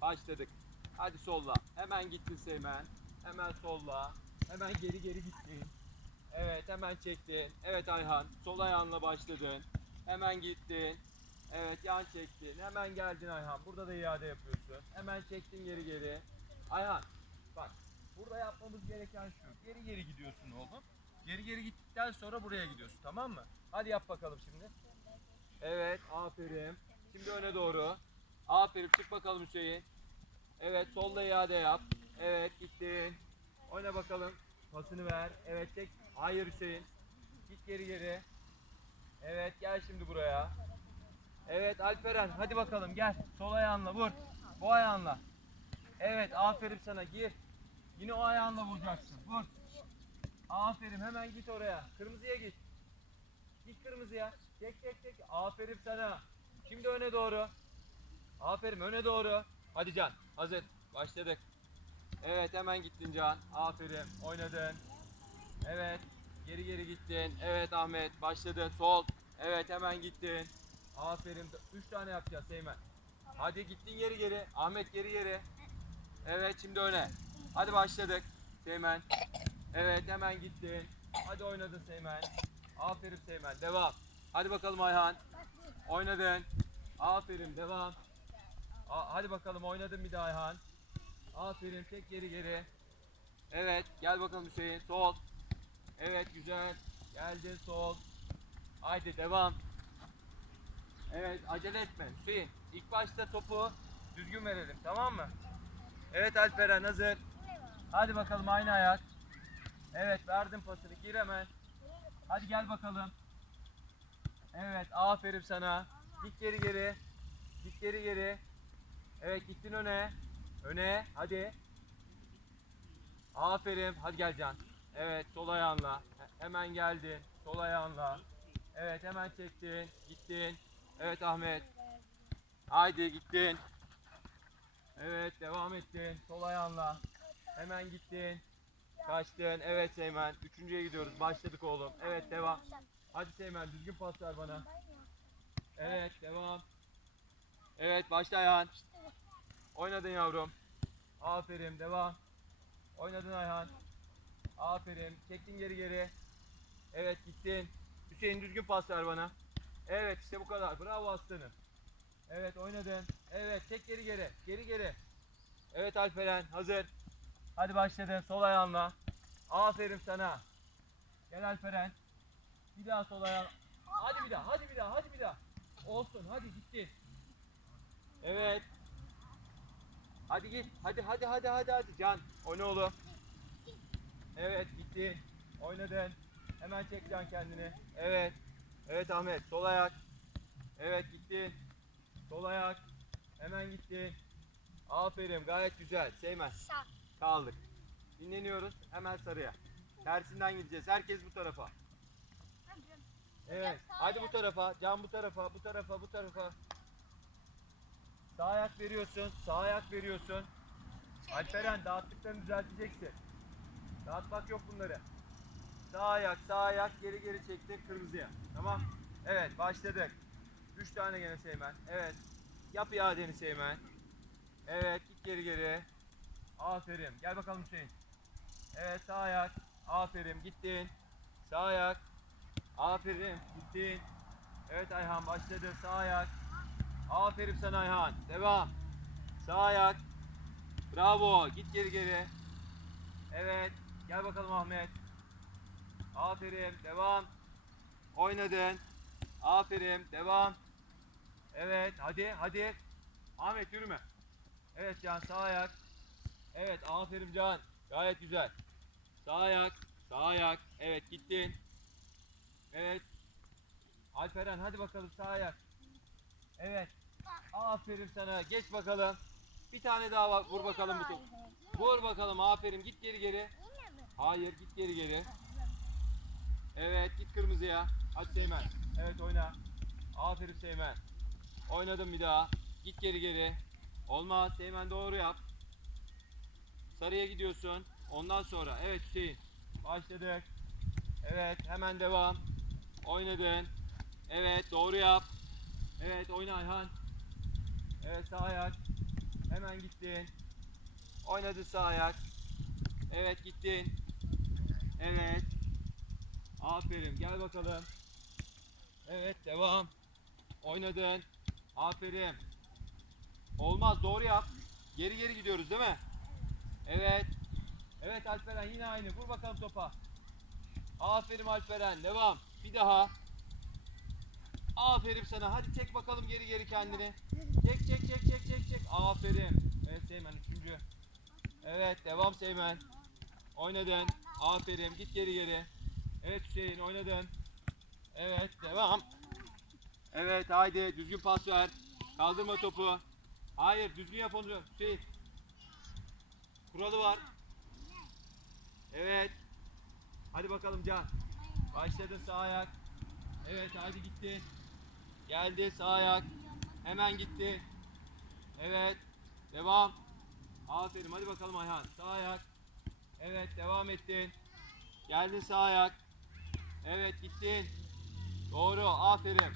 Başladık. Hadi solla. Hemen gittin Seymen. Hemen solla. Hemen geri geri gittin. Evet hemen çektin. Evet Ayhan. Sol ayağınla başladın. Hemen gittin. Evet yan çektin. Hemen geldin Ayhan. Burada da iade yapıyorsun. Hemen çektin geri geri. Ayhan bak burada yapmamız gereken şu. Geri geri gidiyorsun oğlum. Geri geri gittikten sonra buraya gidiyorsun tamam mı? Hadi yap bakalım şimdi. Evet aferin. Şimdi öne doğru. Aferin çık bakalım Hüseyin. Evet solda iade yap. Evet gittin. Oyna bakalım. Pasını ver. Evet çek. Hayır Hüseyin. Git geri geri. Evet gel şimdi buraya. Evet Alperen hadi bakalım gel. Sol ayağınla vur. Bu ayağınla. Evet aferin sana gir. Yine o ayağınla vuracaksın. Vur. Aferin hemen git oraya. Kırmızıya git. Git kırmızıya. Çek çek çek. Aferin sana. Şimdi öne doğru. Aferin öne doğru. Hadi Can hazır. Başladık. Evet hemen gittin Can. Aferin. Oynadın. Evet. Geri geri gittin. Evet Ahmet. Başladın. Sol. Evet hemen gittin. Aferin. Üç tane yapacağız Seymen. Hadi gittin geri geri. Ahmet geri geri. Evet şimdi öne. Hadi başladık. Seymen. Evet hemen gittin. Hadi oynadın Seymen. Aferin Seymen. Devam. Hadi bakalım Ayhan. Oynadın. Aferin devam. Hadi bakalım oynadın bir daha Ayhan. Aferin tek geri geri. Evet gel bakalım Hüseyin. Sol. Evet güzel. Geldin sol. Haydi devam. Evet acele etme Hüseyin. İlk başta topu düzgün verelim tamam mı? Evet Alperen hazır. Hadi bakalım aynı ayak. Evet verdim pasını gir hemen. Hadi gel bakalım. Evet aferin sana. Git geri geri. Git geri geri. Evet gittin öne. Öne hadi. Aferin. Hadi gel Can. Evet sol ayağınla. He- Hemen geldin. Sol ayağınla. Evet hemen çektin. Gittin. Evet Ahmet. Haydi gittin. Evet devam ettin. Sol ayağınla. Hemen gittin. Kaçtın. Evet Seymen. Üçüncüye gidiyoruz. Başladık oğlum. Evet devam. Hadi Seymen düzgün pas ver bana. Evet devam. Evet başla Ayhan. Oynadın yavrum. Aferin devam. Oynadın Ayhan. Aferin. Çektin geri geri. Evet gittin. Hüseyin düzgün pas ver bana. Evet işte bu kadar. Bravo aslanım. Evet oynadın. Evet tek geri geri. Geri geri. Evet Alperen hazır. Hadi başladın sol ayağınla. Aferin sana. Gel Alperen. Bir daha sol ayağın. Hadi bir daha, hadi bir daha, hadi bir daha. Olsun, hadi gitti. Evet. Hadi git. Hadi hadi hadi hadi hadi. Can, oyna oğlum. Evet, gitti. Oynadın. Hemen çek Can kendini. Evet. Evet Ahmet, sol ayak. Evet, gittin. Sol ayak. Hemen gittin. Aferin, gayet güzel. Seymen. Sağ. Kaldık. Dinleniyoruz. Hemen sarıya. Tersinden gideceğiz. Herkes bu tarafa. Evet. Hadi bu tarafa. Can bu tarafa. Bu tarafa. Bu tarafa. Sağ ayak veriyorsun. Sağ ayak veriyorsun. Alperen dağıttıklarını düzelteceksin. Dağıtmak yok bunları. Sağ ayak, sağ ayak geri geri çekti kırmızıya. Tamam. Evet başladık. Üç tane gene Seymen. Evet. Yap iadeni Seymen. Evet git geri geri. Aferin. Gel bakalım Hüseyin. Evet sağ ayak. Aferin. Gittin. Sağ ayak. Aferin. Gittin. Evet Ayhan başladı. Sağ ayak. Aferin sana Ayhan. Devam. Sağ ayak. Bravo. Git geri geri. Evet. Gel bakalım Ahmet. Aferin. Devam. Oynadın. Aferin. Devam. Evet. Hadi. Hadi. Ahmet yürüme. Evet Can sağ ayak. Evet aferin Can. Gayet güzel. Sağ ayak. Sağ ayak. Evet gittin. Evet. Alperen hadi bakalım sağ ayak. Evet. Aferin sana. Geç bakalım. Bir tane daha bak- vur bakalım bu top. Vur bakalım aferin. Git geri geri. Hayır git geri geri. Evet git kırmızıya. Hadi Seymen. Evet oyna. Aferin Seymen. Oynadım bir daha. Git geri geri. Olmaz Seymen doğru yap. Sarıya gidiyorsun. Ondan sonra evet Hüseyin. Başladık. Evet hemen devam. Oynadın. Evet doğru yap. Evet oyna Ayhan. Evet sağ ayak. Hemen gittin. Oynadın sağ ayak. Evet gittin. Evet. Aferin. Gel bakalım. Evet devam. Oynadın. Aferin. Olmaz doğru yap. Geri geri gidiyoruz değil mi? Evet. Evet Alperen yine aynı. Vur bakalım topa. Aferin Alperen. Devam. Bir daha. Aferin sana. Hadi çek bakalım geri geri kendini. Çek çek çek çek çek çek. Aferin. Evet Seymen üçüncü. Evet devam Seymen. Oynadın. Aferin. Git geri geri. Evet Hüseyin oynadın. Evet devam. Evet haydi düzgün pas ver. Kaldırma topu. Hayır düzgün yap onu Hüseyin. Kuralı var. Evet. Hadi bakalım Can. Başladı sağ ayak. Evet haydi gitti. Geldi sağ ayak. Hemen gitti. Evet. Devam. Aferin hadi bakalım Ayhan. Sağ ayak. Evet devam ettin. Geldin sağ ayak. Evet gittin. Doğru aferin.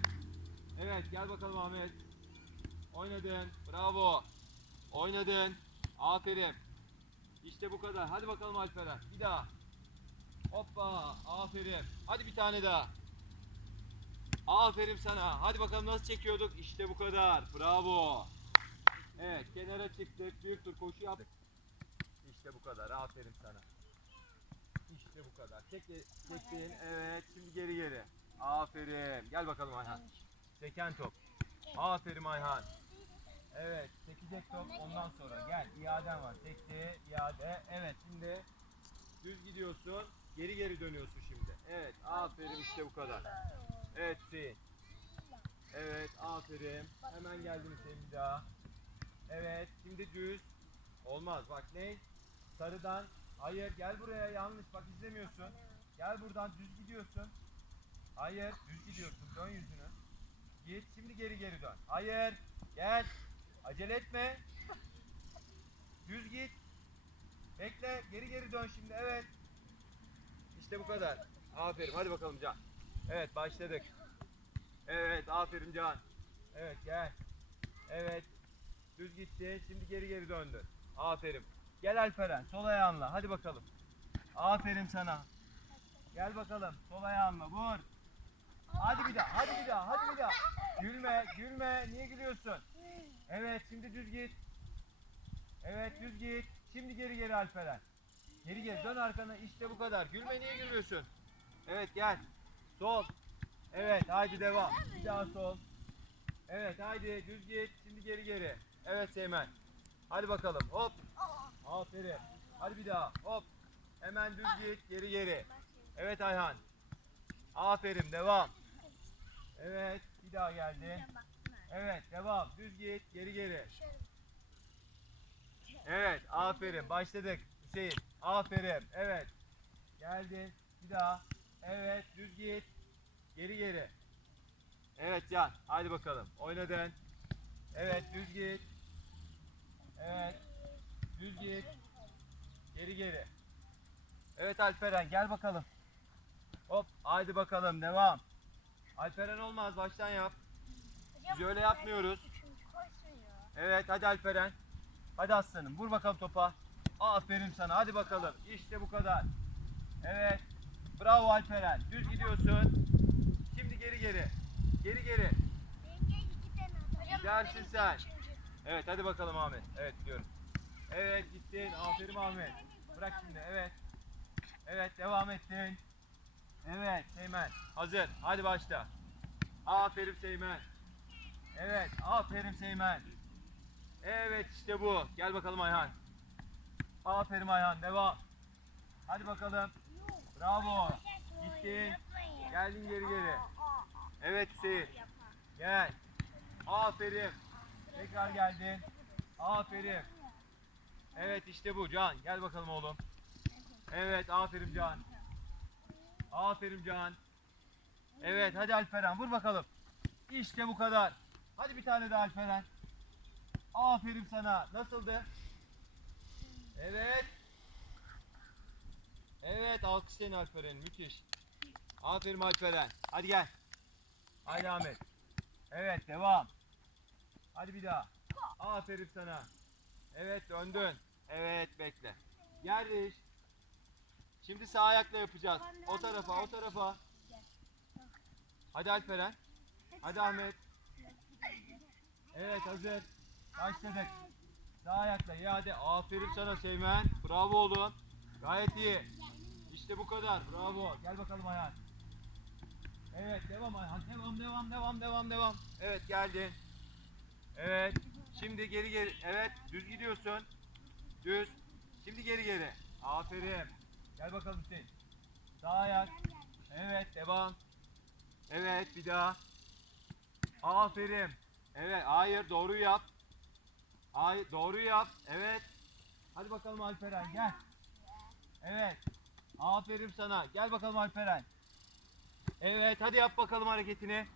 Evet gel bakalım Ahmet. Oynadın. Bravo. Oynadın. Aferin. İşte bu kadar. Hadi bakalım Alperen. Bir daha. Hoppa. Aferin. Hadi bir tane daha. Aferin sana. Hadi bakalım nasıl çekiyorduk. İşte bu kadar. Bravo. Evet kenara çıktık. Büyük tur koşu yaptık. İşte bu kadar. Aferin sana. İşte bu kadar. Çek, çektin. Evet. Şimdi geri geri. Aferin. Gel bakalım Ayhan. Seken top. Aferin Ayhan. Evet. Sekecek top. Ondan sonra gel. İaden var. Sekti. iade. Evet. Şimdi düz gidiyorsun. Geri geri dönüyorsun şimdi. Evet. Aferin. işte bu kadar. Evet Hüseyin. Evet. Aferin. Hemen geldin Hüseyin. Evet. Şimdi düz. Olmaz. Bak ne? Sarıdan. Hayır. Gel buraya. Yanlış. Bak izlemiyorsun. Gel buradan. Düz gidiyorsun. Hayır. Düz gidiyorsun. Dön yüzünü. Git. Şimdi geri geri dön. Hayır. Gel. Acele etme. Düz git. Bekle. Geri geri dön şimdi. Evet. İşte bu kadar. Aferin. Hadi bakalım Can. Evet başladık. Evet aferin Can. Evet gel. Evet. Düz gitti. Şimdi geri geri döndü. Aferin. Gel Alperen. Sol ayağınla. Hadi bakalım. Aferin sana. Gel bakalım. Sol ayağınla. Vur. Hadi bir daha. Hadi bir daha. Hadi bir daha. Gülme. Gülme. Niye gülüyorsun? Evet. Şimdi düz git. Evet düz git. Şimdi geri geri Alperen. Geri geri dön arkana. İşte bu kadar. Gülme niye gülmüyorsun? Evet gel. Sol. Evet haydi devam. Bir daha sol. Evet haydi düz git. Şimdi geri geri. Evet Seymen. Hadi bakalım. Hop. Aferin. Hadi bir daha. Hop. Hemen düz git. Geri geri. Evet Ayhan. Aferin. Devam. Evet. Bir daha geldin. Evet. Devam. Düz git. Geri geri. Evet. Aferin. Başladık. Hüseyin. Aferin. Evet. Geldin. Bir daha. Evet. Düz git. Geri geri. Evet Can. Haydi bakalım. Oynadın. Evet. Düz git. Evet. Düz git. Geri geri. Evet Alperen gel bakalım. Hop. Haydi bakalım. Devam. Alperen olmaz. Baştan yap. Biz öyle yapmıyoruz. Evet hadi Alperen. Hadi aslanım vur bakalım topa. Aferin sana hadi bakalım. İşte bu kadar. Evet. Alperen. Düz gidiyorsun. Şimdi geri geri. Geri geri. Gidersin sen. Evet hadi bakalım Ahmet. Evet gidiyorum. Evet gittin. Aferin Ahmet. Bırak şimdi. Evet. Evet devam ettin. Evet Seymen. Hazır. Hadi başla. Aferin Seymen. Evet. Aferin Seymen. Evet işte bu. Gel bakalım Ayhan. Aferin Ayhan. Devam. Hadi bakalım. Bravo. Gittin. Geldin geri geri. Evet Hüseyin. Gel. Aferin. Tekrar geldin. Aferin. Evet işte bu Can. Gel bakalım oğlum. Evet aferin Can. Aferin Can. Evet hadi Alperen vur bakalım. İşte bu kadar. Hadi bir tane daha Alperen. Aferin sana. Nasıldı? Evet. Evet alkışlayın Alperen. Müthiş. Aferin Alperen. Hadi gel. Haydi Ahmet. Evet devam. Hadi bir daha. Aferin sana. Evet döndün. Evet bekle. Gel Reis. Şimdi sağ ayakla yapacağız. O tarafa o tarafa. Hadi Alperen. Hadi Ahmet. Evet hazır. Başladık. Sağ ayakla iyi hadi. Aferin sana Seymen. Bravo oğlum. Gayet iyi. İşte bu kadar. Bravo. Gel bakalım Ayhan. Evet devam Ayhan. Devam devam devam devam devam. Evet geldin. Evet. Şimdi geri geri. Evet düz gidiyorsun. Düz. Şimdi geri geri. Aferin. Gel bakalım Hüseyin. Sağ ayak. Evet devam. Evet bir daha. Aferin. Evet hayır doğru yap. Hayır doğru yap. Evet. Hadi bakalım Alperen gel. Evet. Aferin sana. Gel bakalım Alperen. Evet hadi yap bakalım hareketini.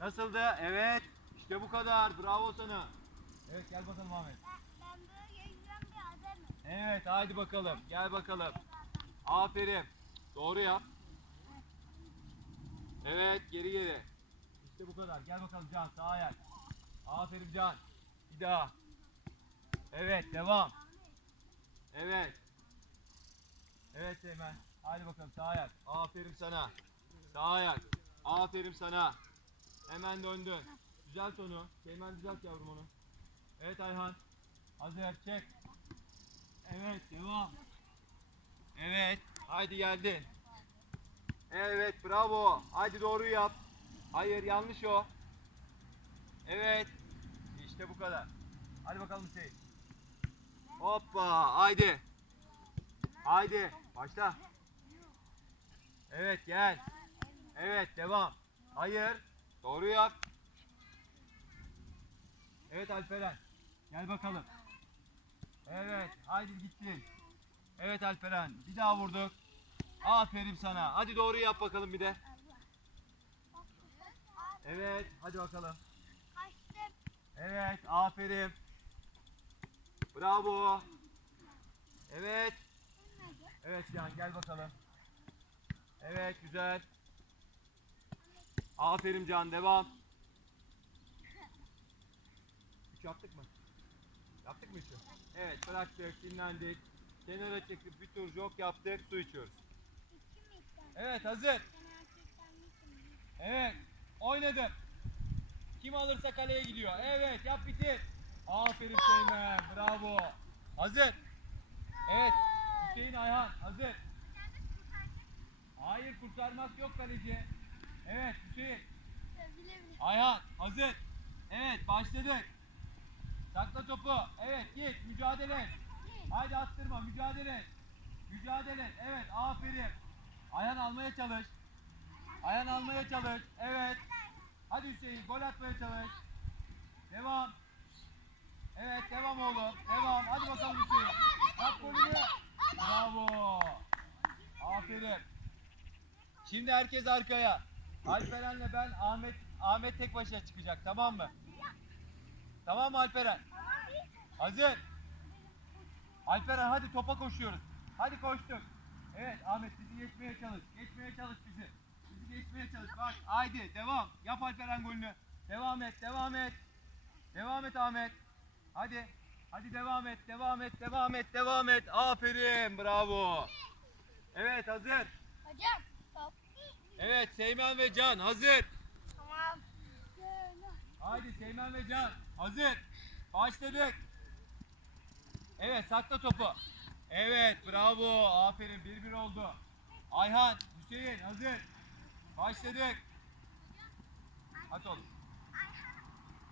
Nasıldı? Evet. İşte bu kadar. Bravo sana. Evet gel bakalım Ahmet. Ben böyle yüzden bir adamım. Evet haydi bakalım. Gel bakalım. Aferin. Doğru yap. Evet geri geri. İşte bu kadar. Gel bakalım Can sağ ayak. Aferin Can. Bir daha. Evet devam. Evet. Evet Seymen. Haydi bakalım sağ ayak. Aferin sana. Sağ ayak. Aferin sana. Hemen döndün. Düzelt onu. Seymen düzelt yavrum onu. Evet Ayhan. Hazır çek. Evet devam. Evet. Haydi geldin. Evet bravo. Haydi doğru yap. Hayır yanlış o. Evet. İşte bu kadar. Hadi bakalım Hüseyin. Hoppa. Haydi. Haydi. Başla. Evet gel. Evet devam. Hayır. Doğru yap. Evet Alperen. Gel bakalım. Evet, haydi gittin. Evet Alperen, bir daha vurduk. Aferin sana. Hadi doğru yap bakalım bir de. Evet, hadi bakalım. Evet, aferin. Bravo. Evet. Evet Can, gel bakalım. Evet, güzel. Aferin Can, devam. Üç yaptık mı? Yaptık mı üçü? Evet, bıraktık, dinlendik. Kenara çekip bir tur jog yaptık, su içiyoruz. Evet, hazır. Evet. Oynadım. Kim alırsa kaleye gidiyor. Evet yap bitir. Aferin Seymen. Bravo. Hazır. Evet. Hüseyin Ayhan hazır. Hayır kurtarmak yok kaleci. Evet Hüseyin. Ayhan hazır. Evet başladık. Takla topu. Evet git mücadele et. Haydi attırma mücadele et. Mücadele et. Evet aferin. Ayhan almaya çalış. Ayhan almaya çalış. Evet. Hadi Hüseyin gol atmaya çalış. Devam. Evet devam oğlum. Devam. Hadi bakalım Hüseyin. At golünü. Bravo. Aferin. Şimdi herkes arkaya. Alperen'le ben Ahmet Ahmet tek başına çıkacak tamam mı? Tamam mı Alperen? Hazır. Alperen hadi topa koşuyoruz. Hadi koştuk. Evet Ahmet bizi geçmeye çalış. Geçmeye çalış bizi. Bizi geçmeye çalış. Bak haydi devam. Yap Alperen golünü. Devam et devam et. Devam et Ahmet. Hadi. Hadi devam et devam et devam et devam et. Aferin bravo. Evet hazır. Hocam. Evet Seymen ve Can hazır. Tamam. Haydi Seymen ve Can hazır. Başladık. Evet sakla topu. Evet bravo. Aferin 1-1 oldu. Ayhan, Hüseyin hazır. Başladık. At oğlum.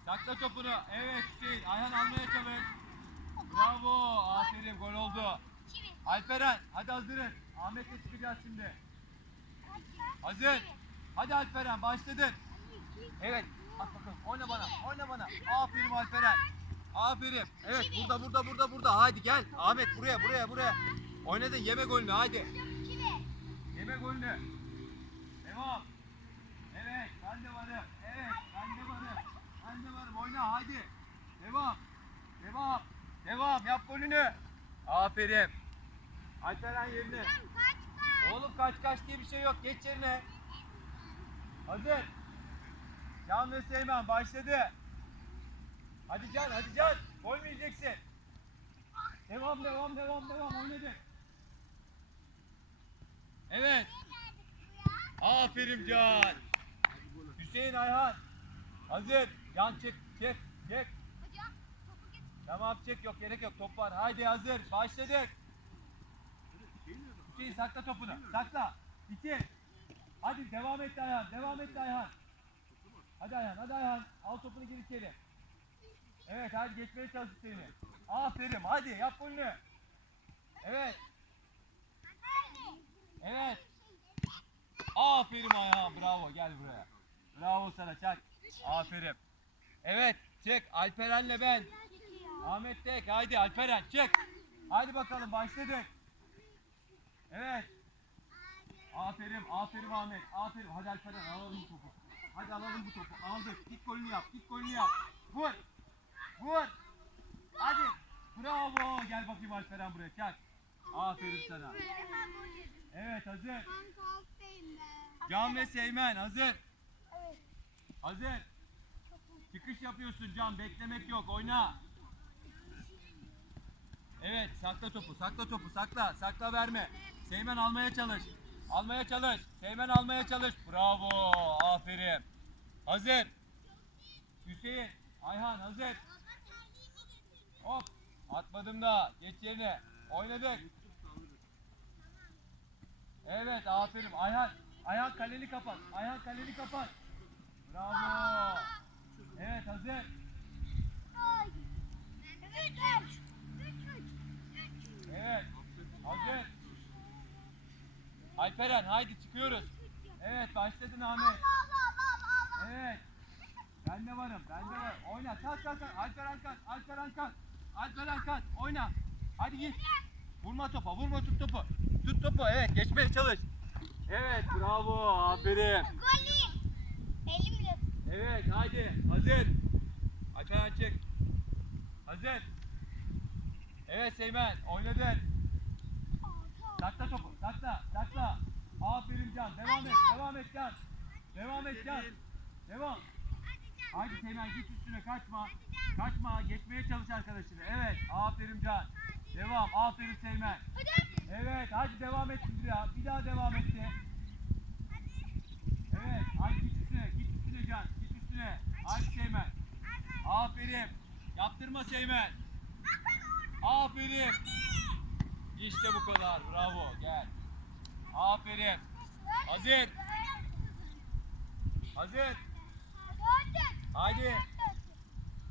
Sakla topunu. Evet Hüseyin. Ayhan almaya çalış. Bravo. Aferin gol oldu. Alperen hadi hazırız. Ahmet'le çıkacağız şimdi. Hazır. Hadi Alperen başladın. Evet. At bakalım. Oyna bana. Oyna bana. Aferin Alperen. Aferin. Evet burada burada burada burada. Haydi gel. Ahmet buraya buraya buraya. Oynadın yeme golünü. Kimi? Yeme golünü. Devam. Evet ben de varım. Evet ben de varım. Ben de varım. Oyna haydi. Devam. Devam. Devam. Yap golünü. Aferin. Alperen yerine. Hocam kaç? Oğlum kaç kaç diye bir şey yok. Geç yerine. Hazır. Can ve Seymen başladı. Hadi Can, hadi Can. Gol mü yiyeceksin? Devam devam devam devam oynadı. Evet. Aferin Can. Hüseyin Ayhan. Hazır. Yan çek çek çek. Tamam çek yok gerek yok top var. Haydi hazır. Başladık. Hüseyin sakla topunu. Sakla. Bitir. Hadi devam et Ayhan. Devam et Ayhan. Hadi Ayhan. Hadi Ayhan. Al topunu gir içeri. Evet hadi geçmeye çalış Hüseyin'i. Aferin. Hadi yap golünü. Evet. Evet. Aferin Ayhan. Bravo. Gel buraya. Bravo sana çak. Aferin. Evet. Çek. Alperen'le ben. Ahmet Tek. Haydi Alperen çek. Haydi bakalım başladık. Evet. Aferin. Aferin Ahmet. Aferin. Hadi Alperen alalım bu topu. Hadi alalım bu topu. Aldık. Git golünü yap. Git golünü yap. Vur. Vur. Hadi. Bravo. Gel bakayım Alperen buraya. Çak. Aferin sana. Evet hazır. Can ve Seymen hazır. Hazır. Çıkış yapıyorsun Can. Beklemek yok. Oyna. Evet sakla topu. Sakla topu. Sakla. Sakla verme. Seymen almaya çalış. Almaya çalış. Seymen almaya çalış. Bravo. Aferin. Hazır. Hüseyin. Ayhan hazır. Hop. Atmadım da. Geç yerine. Oynadık. Evet aferin. Ayhan. Ayhan kaleni kapat. Ayhan kaleni kapat. Bravo. Evet hazır. Evet. Evet. Hazır. Alperen haydi çıkıyoruz. Evet başladın Ahmet. Evet. Ben de varım. Ben de varım. Oyna. Kalk kalk kalk. Alperen kalk. Alperen kalk. Alperen kalk. Oyna. Hadi git. Vurma topa. Vurma tut topu. Tut topu. Evet. Geçmeye çalış. Evet. Bravo. Aferin. Evet. Haydi. Hazır. Alperen çık. Hazır. Evet Seymen. Oynadın. Sakla topu. Sakla. Sakla. Aferin Can. Devam et. Devam et Can. Devam et Can. Devam. Haydi Seymen git üstüne kaçma. Kaçma. Geçmeye çalış arkadaşını. Evet. Aferin Can. Devam. Aferin Seymen. Evet. Hadi devam et şimdi ya. Bir daha devam etti. Evet. Hadi git üstüne. Git üstüne Can. Git üstüne. Hadi Seymen. Aferin. Yaptırma Seymen. Aferin. İşte bu kadar. Bravo. Gel. Aferin. Hazır. Hazır. Haydi.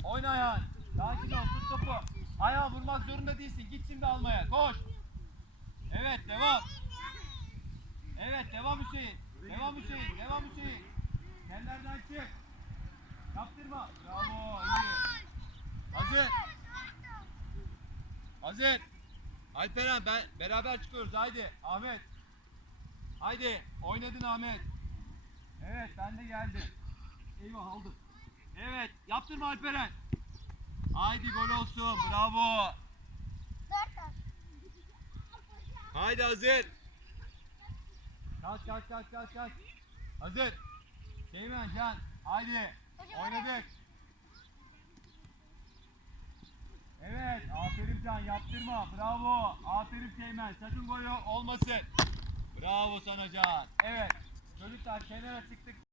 Oyna Ayhan. Sakin ol. Tut topu. Ayhan vurmak zorunda değilsin. Git şimdi almaya. Koş. Evet devam. Evet devam Hüseyin. Devam Hüseyin. Devam Hüseyin. Kenardan çık. Yaptırma. Bravo. iyi. Hazır. Hazır. Alperen ben beraber çıkıyoruz. Haydi Ahmet. Haydi. Oynadın Ahmet. Evet ben de geldim. Eyvah aldım. Evet yaptırma Alperen. Haydi gol olsun. Bravo. Haydi hazır. Kalk kalk kalk kalk kalk. Hazır. Seymen Can. Haydi. Oynadık. Evet. Aferin Can. Yaptırma. Bravo. Aferin Seymen. Sakın gol olmasın. Bravo sana Can. Evet. Çocuklar kenara çıktık.